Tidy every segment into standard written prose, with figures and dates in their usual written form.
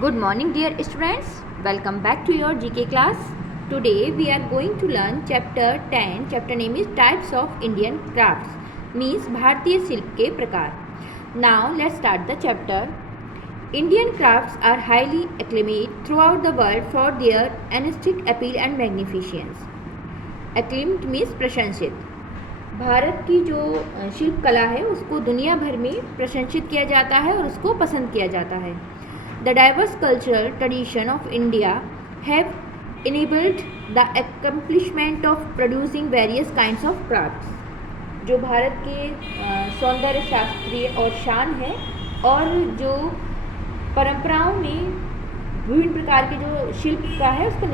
Good morning dear students, welcome back to your GK class. Today we are going to learn chapter 10. Chapter name is Types of Indian Crafts, means भारतीय शिल्प के प्रकार. Now let's start the chapter. Indian crafts are highly acclaimed throughout the world for their artistic appeal and magnificence. Acclaimed means प्रशंसित. भारत की जो शिल्प कला है उसको दुनिया भर में प्रशंसित किया जाता है और उसको पसंद किया जाता है. The diverse cultural tradition of India have enabled the accomplishment of producing various kinds of crafts. जो भारत के सौंदर्य शास्त्रीय और शान है और जो परंपराओं में विभिन्न प्रकार के जो शिल्प का है उसका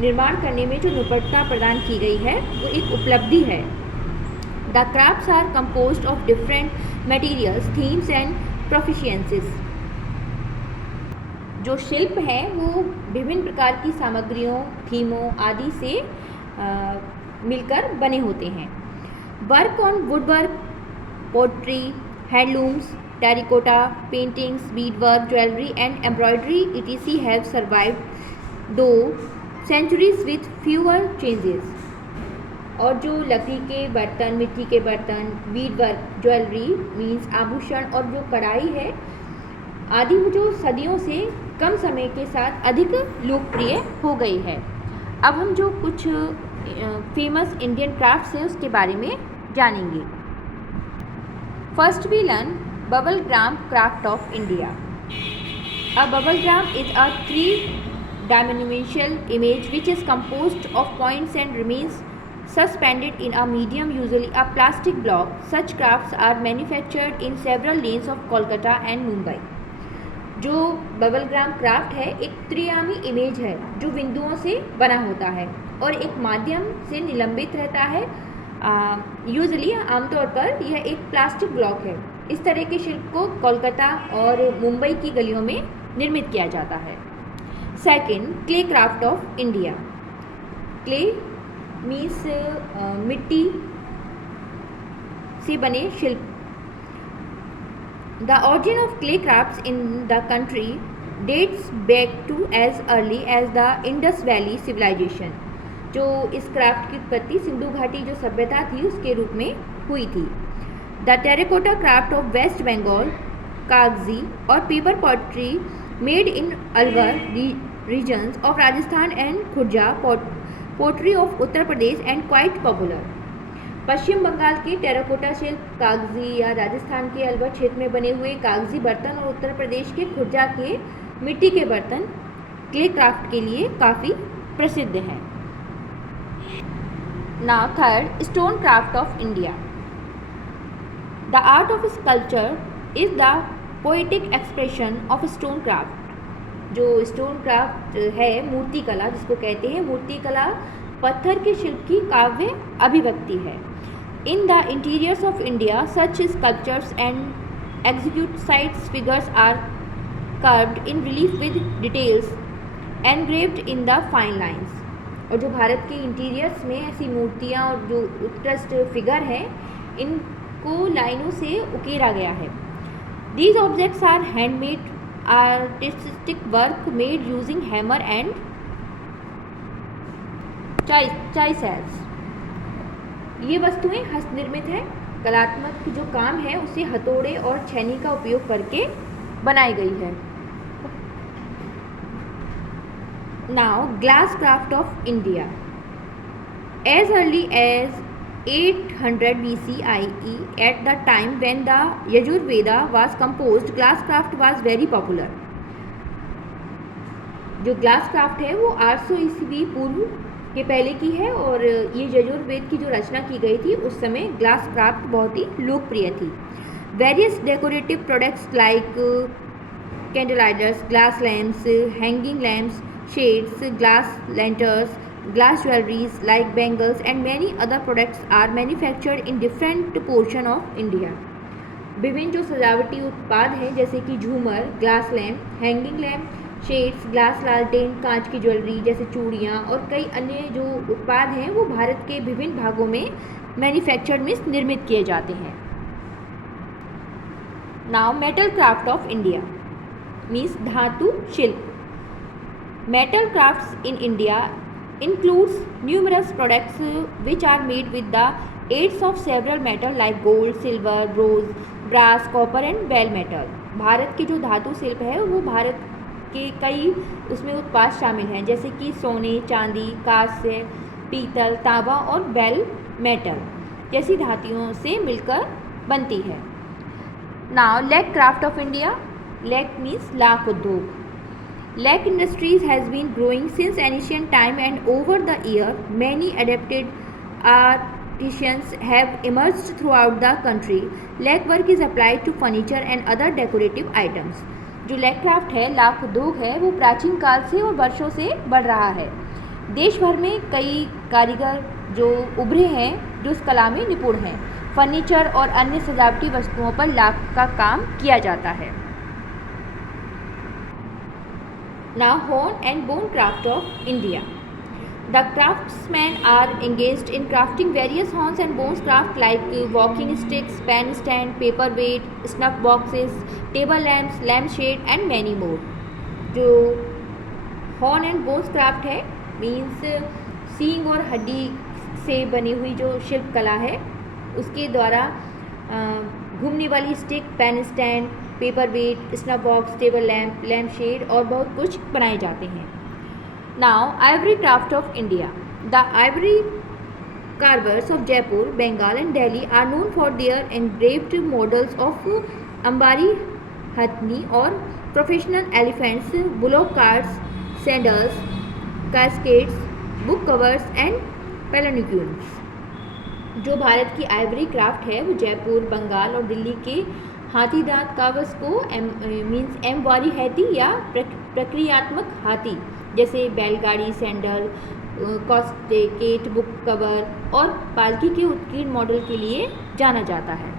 निर्माण करने में जो निपुणता प्रदान की गई है वो एक उपलब्धि है. The crafts are composed of different materials, themes and proficiencies. जो शिल्प हैं वो विभिन्न प्रकार की सामग्रियों, थीमों आदि से मिलकर बने होते हैं. Work on woodwork, pottery, handlooms, terracotta, paintings, beadwork, jewellery and embroidery etc. Have survived two centuries with fewer changes. और जो लकड़ी के बर्तन, मिट्टी के बर्तन, बीडवर्क, ज्वेलरी मीन्स आभूषण और जो कढ़ाई है आदि जो सदियों से कम समय के साथ अधिक लोकप्रिय हो गई है. अब हम जो कुछ फेमस इंडियन क्राफ्ट्स हैं उसके बारे में जानेंगे. First we learn bubble gram craft of India. A bubble gram is a 3-dimensional image which is composed of points and remains suspended in a medium, usually a plastic block. Such crafts are manufactured in several lanes of Kolkata and Mumbai. जो bubble gram craft है एक त्रिआयामी image है जो बिंदुओं से बना होता है और एक माध्यम से निलंबित रहता है. यूजुअली आमतौर पर यह एक प्लास्टिक ब्लॉक है. इस तरह के शिल्प को कोलकाता और मुंबई की गलियों में निर्मित किया जाता है. Second, clay craft of India. Clay means मिट्टी से बने शिल्प. The origin of clay crafts in the country dates back to as early as the Indus Valley civilization. जो इस क्राफ्ट की उत्पत्ति सिंधु घाटी जो सभ्यता थी उसके रूप में हुई थी. The terracotta craft of West Bengal, कागजी और paper pottery made in Alwar regions of Rajasthan and Khurja pottery of Uttar Pradesh and quite popular. पश्चिम बंगाल के टेराकोटा शिल्प, कागजी या राजस्थान के अलवर क्षेत्र में बने हुए कागजी बर्तन और उत्तर प्रदेश के खुर्जा के मिट्टी के बर्तन क्ले क्राफ्ट के लिए काफ़ी प्रसिद्ध हैं. Now third, stone craft of India. The art of sculpture is the poetic expression of stone craft. जो स्टोन क्राफ्ट है मूर्ति कला जिसको कहते हैं, मूर्ति कला पत्थर के शिल्प की काव्य अभिव्यक्ति है. In the interiors of India, such sculptures and exquisite figures are carved in relief with details engraved in the fine lines. और जो भारत के इंटीरियर्स में ऐसी मूर्तियाँ और जो उत्कृष्ट फिगर हैं इनको लाइनों से उकेरा गया है. These objects are handmade artistic work made using hammer and chisels. ये वस्तुएं हस्तनिर्मित हैं. कलात्मक जो काम है उसे हथौड़े और छेनी का उपयोग करके बनाई गई है. Now glass craft of India. As early as 800 BCE at the time when the Yajurveda was composed, glass craft was very popular. जो ग्लास क्राफ्ट है वो 800 ईस्वी पूर्व के पहले की है और ये यजुर्वेद की जो रचना की गई थी उस समय ग्लास क्राफ्ट बहुत ही लोकप्रिय थी. Various decorative products like candle lighters, glass lamps, hanging lamps, shades, glass lanterns, glass jewelleries like bangles and many other products are manufactured in different portion of India. विभिन्न जो सजावटी उत्पाद हैं जैसे कि झूमर, glass lamp, hanging lamp, shades, glass लालटेन, कांच की ज्वेलरी जैसे चूड़ियाँ और कई अन्य जो उत्पाद हैं वो भारत के विभिन्न भागों में मैन्युफैक्चर्ड में निर्मित किए जाते हैं. Now metal craft of India means धातु शिल्प. Metal crafts in India includes numerous products which are made with the aids of several metal like gold, silver, bronze, brass, copper and bell metal. Bharat के जो धातु शिल्प है वो भारत के कई उसमें उत्पाद शामिल हैं, जैसे कि सोने, चांदी, कांस्य, पीतल, तांबा और बेल मेटल जैसी धातुओं से मिलकर बनती है. Now leg craft of India. Leg means lakh उद्योग. Lac industries has been growing since ancient time, and over the year many adapted artisans have emerged throughout the country. Lac work is applied to furniture and other decorative items. जो lack craft है, लाख उद्योग है, वो प्राचीन काल से और वर्षों से बढ़ रहा है. देश भर में कई कारीगर जो उभरे हैं जो इस कला में निपुण हैं. फर्नीचर और अन्य सजावटी वस्तुओं पर लाख का काम किया जाता है. Now, horn and bone craft of India. The craftsmen are engaged in crafting various horns and bones craft like walking sticks, pen stand, paperweight, snuff boxes, table lamps, lampshade and many more. जो horn and bones craft है means सींग और हड्डी से बनी हुई जो शिल्प कला है उसके द्वारा घूमने वाली stick, pen stand, paper weight, snuff box, table lamp, lamp shade और बहुत कुछ बनाए जाते हैं. Now ivory craft of India. The ivory carvers of Jaipur, Bengal and Delhi are known for their engraved models of ambari hathni और professional elephants, bullock carts, sandals, cascades, book covers and palanquins. जो भारत की आइवरी क्राफ्ट है वो जयपुर, बंगाल और दिल्ली के हाथी दांत कागज़ को मीन्स एम्बॉरी हैती या प्रक्रियात्मक हाथी जैसे बैलगाड़ी, सैंडल, कॉस्टेकेट, बुक कवर और पालकी के उत्कीर्ण मॉडल के लिए जाना जाता है.